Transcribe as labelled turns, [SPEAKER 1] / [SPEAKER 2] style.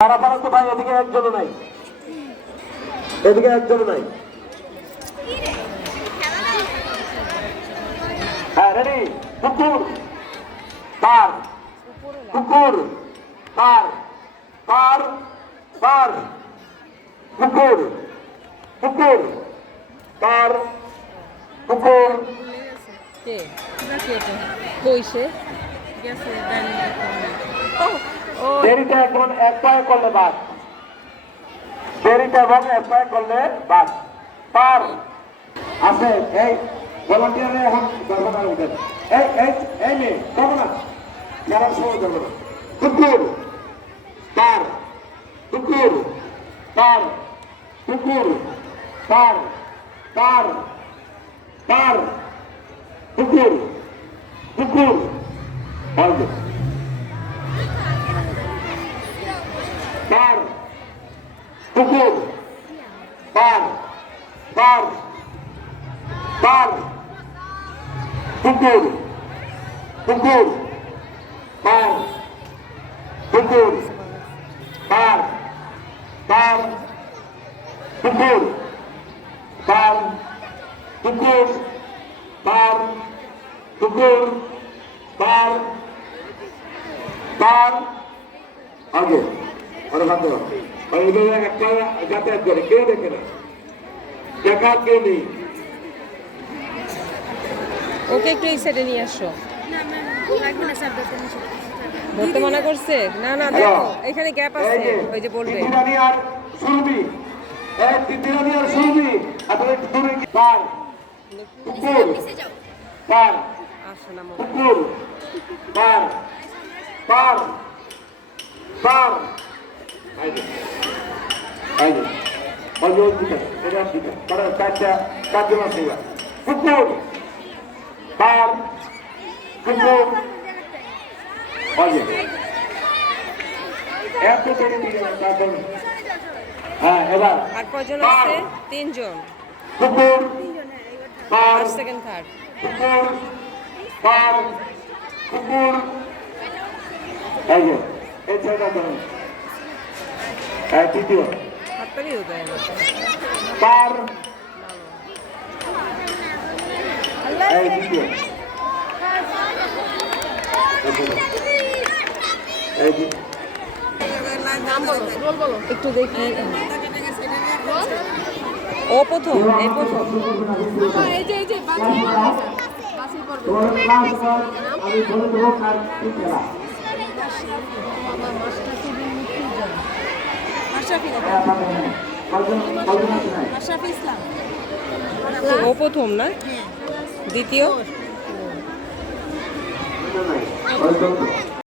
[SPEAKER 1] তারা পারা তো ভাই এদিকে একজনও নাই। এদিকে একজনও নাই। হ্যাঁ রেডি কুকুর। তার কুকুর। তার তার তার কুকুর। কুকুর। তার কুকুর।
[SPEAKER 2] কে? কই সে? ও ও
[SPEAKER 1] দেরিটা এখন এক পায়ে করলে বাদ। দেরিটা এবং এক পায়ে করলে বাদ। পার। আছে, এই ভলান্টিয়ারে এখন ধরবো না এই এই এই মেয়ে ধরবো না খেলার সময় ধরবো না কুকুর তার কুকুর তার কুকুর তার তার তার কুকুর কুকুর কুকুর। পার পার পার কুকুর কুকুর। পার কুকুর। পার পার কুকুর। পার কুকুর। পার কুকুর। পার পার আগে। আরে বাদ দাও আর ওদের একটা যাতায়াত করে কেউ দেখে না। দেখা কেউ নেই।
[SPEAKER 2] ওকে একটু এই সাইডে নিয়ে আসো। ধরতে মানা করছে? না না দেখো এখানে গ্যাপ আছে ওই যে বলবে।
[SPEAKER 1] আর এক দূরে পার। কুকুর পার। কুকুর পার। পার। পার। ওই দিকে এটা দিকে তারা চারটা চারজন এবার। কুকুর পার কুকুর আইবে এত দিকে না, তারপর হ্যাঁ এবার
[SPEAKER 2] আর কজন আছে? তিনজন।
[SPEAKER 1] কুকুর
[SPEAKER 2] ফার্স্ট সেকেন্ড থার্ড
[SPEAKER 1] কুকুর পার কুকুর যে এই ছেলেটা ধরুন তৃতীয়।
[SPEAKER 2] হাততালি হতো
[SPEAKER 1] পার। এই দ্বিতীয় এই যে
[SPEAKER 2] একটু দেখি। ও প্রথম এই প্রথম
[SPEAKER 1] তোমার ক্লাস বার আমি বলে দেবো কার কি খেলা। হ্যাঁ,
[SPEAKER 2] ও প্রথম না? দ্বিতীয়?
[SPEAKER 1] নাই কয়জন